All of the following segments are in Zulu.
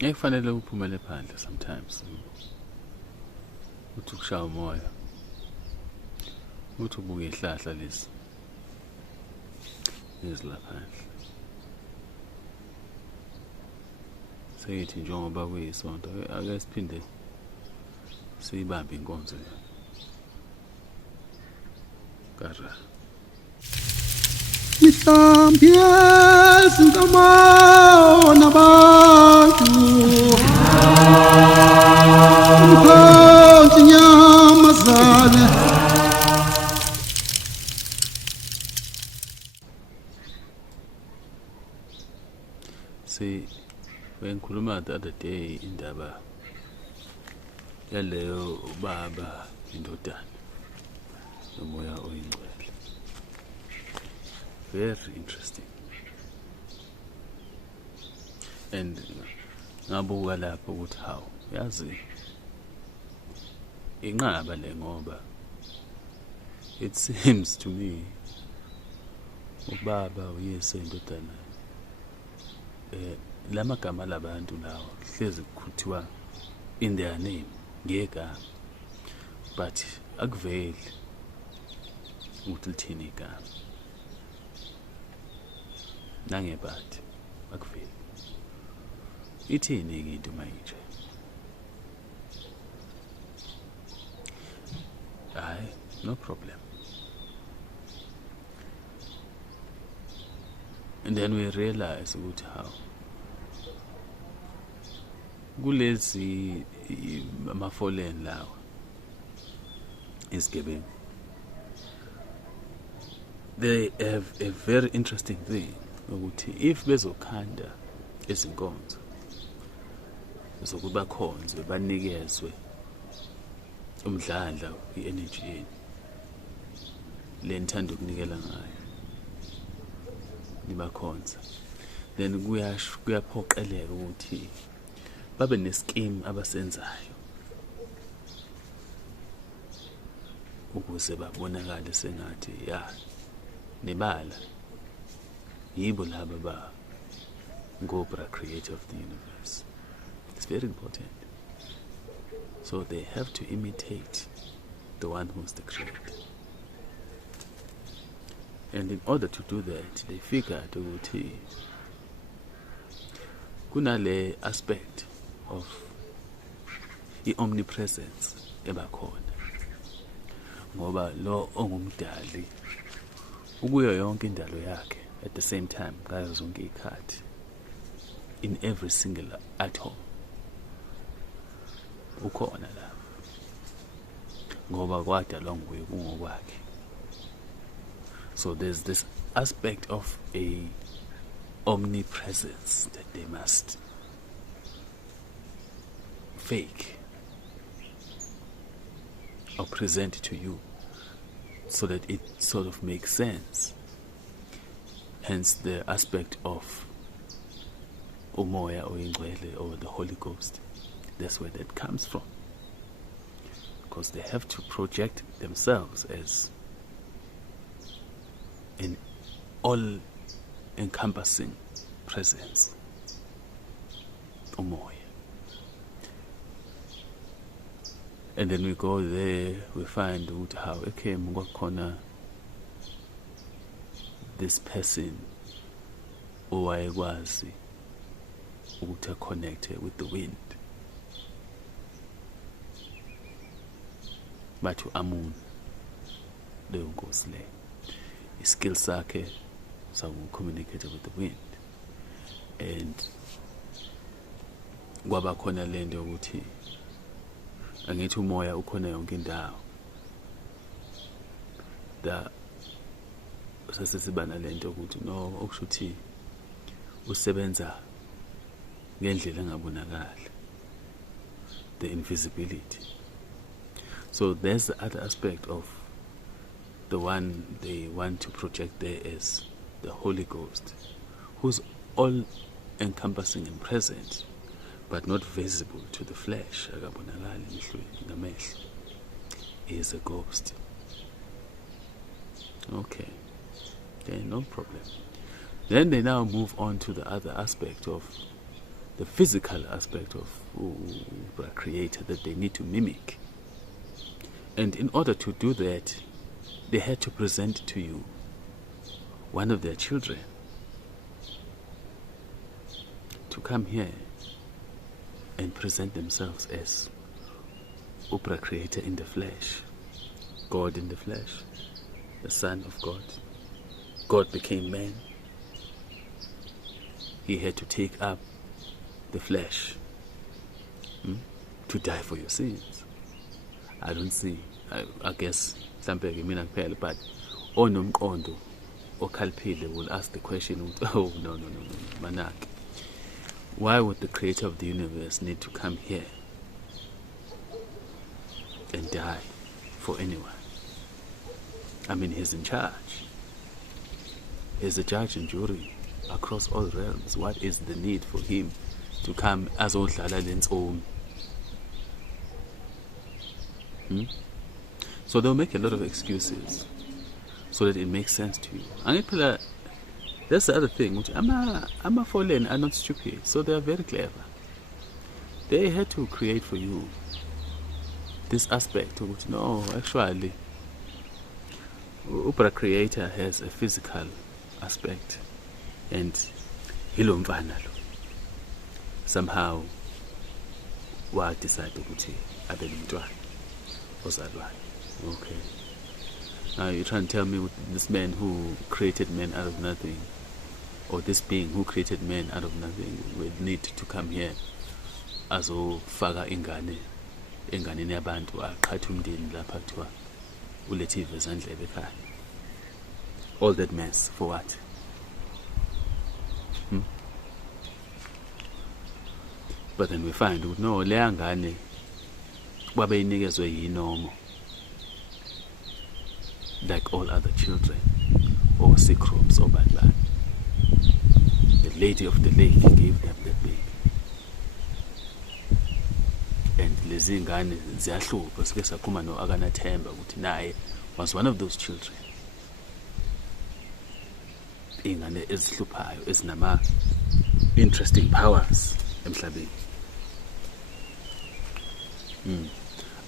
Ekufanele uphumele phandle sometimes. Uthi ukushaya umoya. Uthi ubuke ihlahla lezi. Ezilaphandle. Seyithi njengoba kuyisonto ake siphinde siyibambe inkonzo le. Kara. Mihlambi yezinkomo nabantu umkhonto inyamazane See, bengikhuluma the other day indaba yaleyo baba indodana nomoya oyingcwele. Very interesting. And ngabuka lapho ukuthi how yazi inqaba le ngoba it seems to me ubaba uyise indodana lamagama labantu lawo hlezi kuthiwa in their name ngegama but akuveli ukuthi lithini igama nangebathi akuveli ithini ke into manje hayi no problem. And then we realize ukuthi how kulezi amafoleni lawa isigebengu they have a very interesting thing ukuthi if bezokhanda izinkonzo zokuba khonzwe banikezwe umdlandla i-energy yeni le nithanda ukunikela ngayo nibakhonza then kuyaphoqeleka ukuthi babe nescheme abasenzayo ukuze babonakale sengathi ya nebala yibo laba ba ngobra creator of the universe. It's very important. So they have to imitate the one who's the creator. And in order to do that, they figured ukuthi kunale aspect of i-omnipresence ebakhona ngoba lo ongumdali ukuyo yonke indalo yakhe at the same time ngazo zonke ikhathi in every single atom ukhona la ngoba kwadalwa nguye kungokwakhe. So there's this aspect of a omnipresence that they must fake or present to you so that it sort of makes sense. Hence the aspect of umoya oyingcwele or the Holy Ghost. That's where that comes from. Because they have to project themselves as an all-encompassing presence. Umoya. And then we go there, we find out how it came, this person owayekwazi ukuthi connected with the wind. But Amun, leyo nkosi le, iskill sakhe communicate with the wind. And kwaba khona lento yokuthi angithi umoya ukhona yonke indawo. Da sasesibana lento ukuthi no okushuthi usebenza ngendlela engabonakali, the invisibility. So there's the other aspect of the one they want to project there as the Holy Ghost, who's all encompassing and present, but not visible to the flesh. He is a ghost. Okay, then no problem. Then they now move on to the other aspect of the physical aspect of the creator that they need to mimic. And in order to do that, they had to present to you one of their children to come here and present themselves as Upra creator in the flesh, God in the flesh, the Son of God. God became man. He had to take up the flesh to die for your sins. I don't see, I guess, but onomqondo okhaliphile will ask the question, oh, no, Manak. Why would the creator of the universe need to come here and die for anyone? I mean, he's in charge. He's a judge and jury across all realms. What is the need for him to come as odlala lentsomi? So they'll make a lot of excuses so that it makes sense to you. And that's the other thing, which I'm a fallen are not stupid, so they are very clever. They had to create for you this aspect of which, no, actually, Upra creator has a physical aspect, and hilo mfana lo somehow wa decide ukuthi abe nomntwana ozalwayo. Okay, now you're trying to tell me with this man who created men out of nothing, or this being who created men out of nothing, would need to come here azofaka enganeni yabantu aqhatha umndeni lapha kuthiwa ulethe ivezandlebe ekhaya. All that mess for what? But then we find ukuthi no, leya ngane babeyinikezwe yinomo like all other children, or sikrobs or bad. The lady of the lake gave them that baby. And lezi ngane ziyahlupha, sike saqhuma no akanathemba ukuthi naye was one of those children. Ingane ezihluphayo ezinama interesting powers emhlabeni.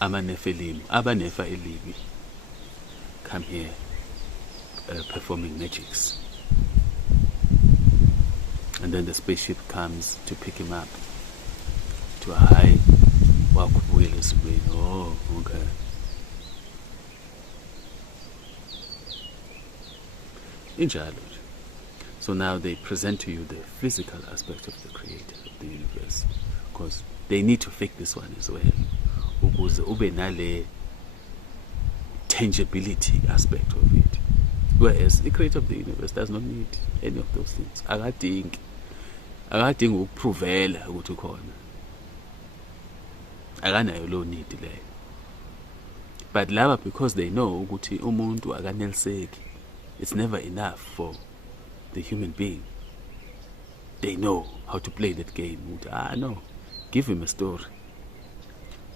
Abanefelimi, abanefa elibi come here performing magics. And then the spaceship comes to pick him up to a high wakubuyela esibeni. Oh, okay. Injalo. So now they present to you the physical aspect of the creator of the universe, because they need to fake this one as well. Ukuze ube nale tangibility aspect of it. Whereas the creator of the universe does not need any of those things. Akadingi ukuprovela ukuthi ukhona. Akanayo lo need leyo. But laba, because they know ukuthi umuntu akaneliseki, it's never enough for the human being. They know how to play that game. No, give him a story.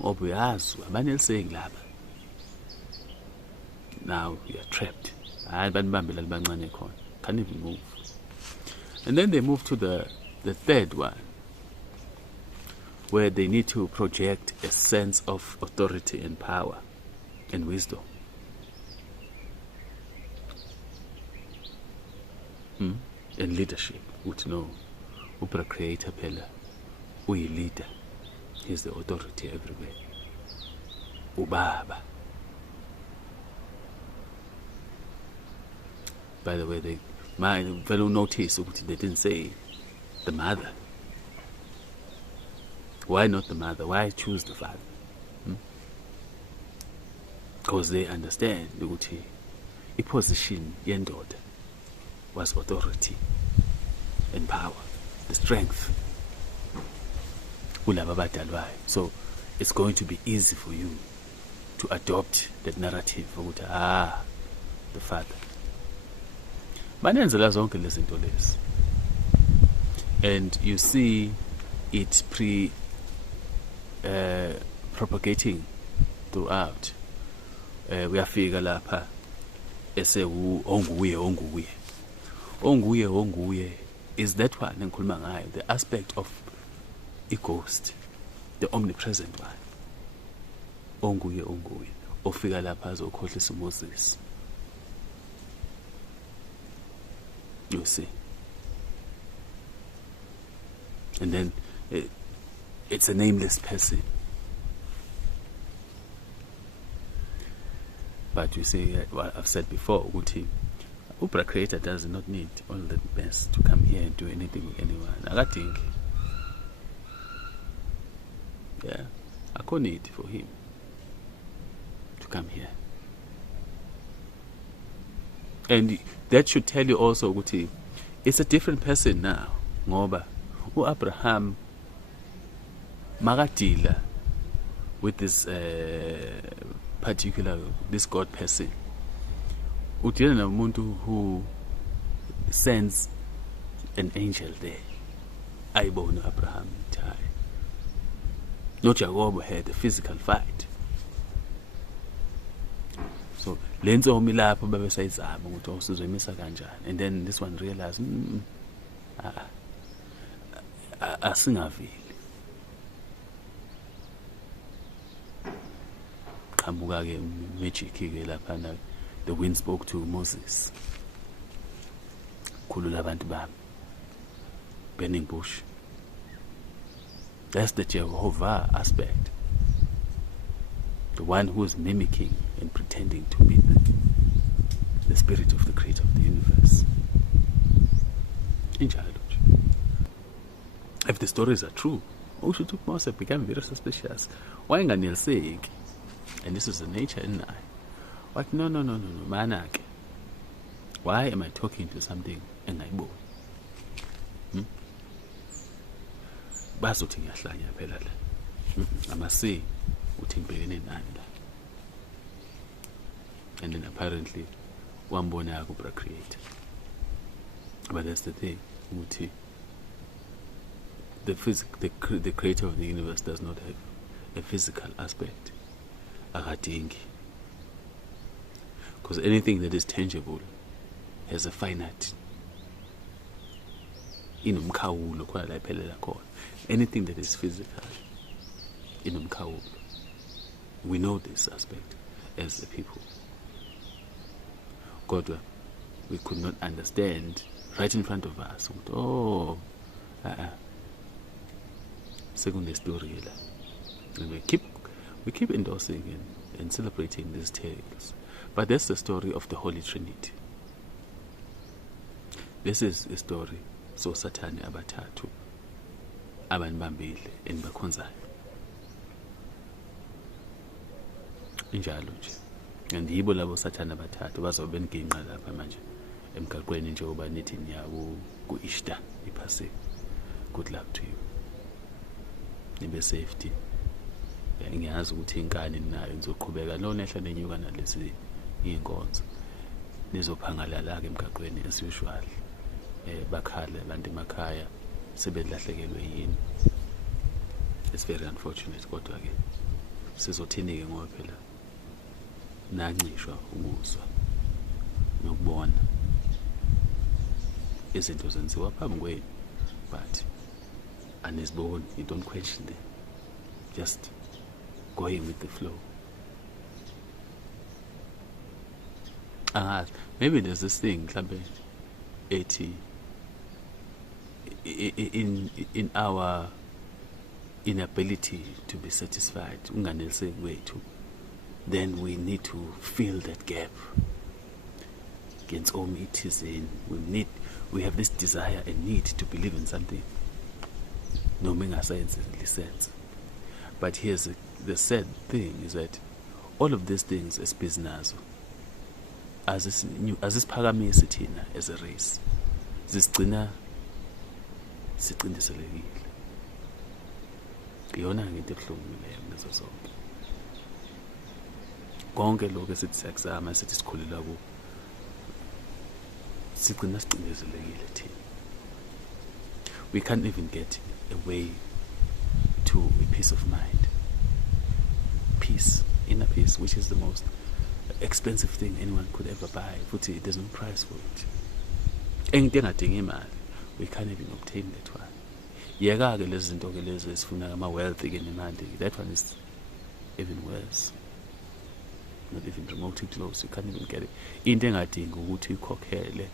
Obuyazi abaneliseki laba. Now you are trapped. Can't even move. And then they move to the third one, where they need to project a sense of authority and power and wisdom. And leadership. Which no, Upra creator pela, uyi leader. He's the authority everywhere. Ubaba. By the way, my fellow notice they didn't say the mother. Why not the mother? Why choose the father? Because they understand ukuthi a position yendoda was authority and power, the strength. So it's going to be easy for you to adopt that narrative ukuthi the father. Manenzela zonke lezi zinto lezi. And you see it propagating throughout. Uyafika lapha ese onguye. Onguye is that one engikhuluma ngayo, the aspect of i-ghost, the omnipresent one, onguye ofika lapha azokhohlisa uMoses. You see. And then it's a nameless person. But you see, what I've said before, Uti, Upra Creator does not need all that mess to come here and do anything with anyone. I think, yeah, I can't need for him to come here. And that should tell you also, Uti, it's a different person now. Ngoba, Abraham magadila with this this God person. Udila nomuntu who sends an angel there. Ayibona Abraham die. No Jacob had a physical fight. So lenzo milapho babesayizama ukuthi awusizomisa kanjani, and then this one realized asingavili. Qhamuka ke magic ke lapha, the wind spoke to Moses. Khulula abantu bami. Burning bush. That's the Jehovah aspect. The one who is mimicking and pretending to be the spirit of the creator of the universe. If the stories are true, Oshutuk Moses became very suspicious. Why Nganil saying, and this is the nature in I. What? No, manak. Why am I talking to something and I bo? Bazuthi ngiyahlanya phela la. Amasi uthi ngibhekene nani la. And then apparently wambona akubra create. But that's the thing, uthi the creator of the universe does not have a physical aspect. Akadingi. Because anything that is tangible has a finite. Inomkhawulo khona la iphelela khona. Anything that is physical, inomkhawulo. We know this aspect as a people. Kodwa, we could not understand right in front of us. Second story, and we keep endorsing and celebrating these tales. But that's the story of the Holy Trinity. This is a story so Satani abathathu abanibambile enibakhonzayo. Injalo nje. And yibo labo Satani abathathu bazobe beniginqa lapha manje emgaqweni njengoba nithi niyawo ku-Easter iphasika. Good luck to you. Nibe safety. Ngiyazi ukuthi inkani ninayo nizoqhubeka lo nehla nenyuka nalezi inkonzo. Nizophangalala ke emgaqweni as usual. Bakhala abantu emakhaya sebedlahlekelwe yini. It's very unfortunate kodwa ke sizothini ke ngoba phela nancishwa umuzwa nokubona izinto zenziwa phambi kwenu, but aniziboni, you don't question them, just going with the flow. Maybe there's this thing mhlambe ethi in our inability to be satisfied, unganeliseki kwethu, then we need to fill that gap. Against all it is in, we have this desire and need to believe in something. No minga science sense. But here's the sad thing is that all of these things as business, as this phakamisi thina as a race, zigcina sicindezelekile. Iyona ngento ebuhlungileyo lezo zonke. Konke lokho esithi siyakuzama sithi sikhulela ku sigcina sicindezelekile thina. We can't even get a way to a peace of mind. Peace, inner peace, which is the most expensive thing anyone could ever buy. Futhi there's no price for it. We can't even obtain that one. yeka-ke lezi zinto-ke lezi esifuna ama-wealth-ke nemali. That one is even worse, not even remotely close. You can't even get it. Into engadingi ukuthi uyikhokhele,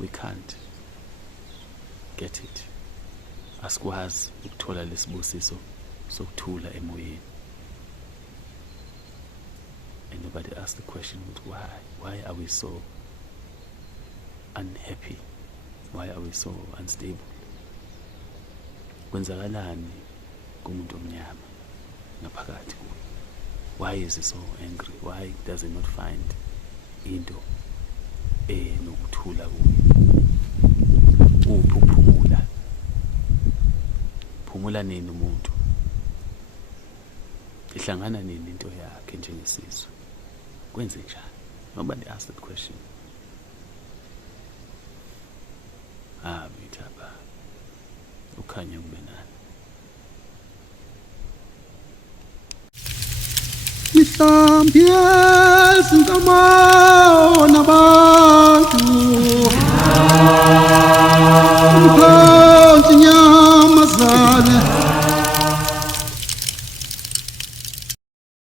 we can't get it. Asikwazi ukuthola lesibusiso sokuthula emoyeni. And nobody asked the question, why are we so unhappy? Why are we so unstable? Kwenzakalani kumuntu omnyama ngaphakathi kuye? Why is he so angry? Why does he not find into enokuthula kuye? Uphi ukuphumula? Phumula nini umuntu? Ihlangana nini into yakhe njengesizwe? Kwenze njani? Nobody asked that question. Mithaba, ukhanya kube nani? Mihlambi yezinkama naba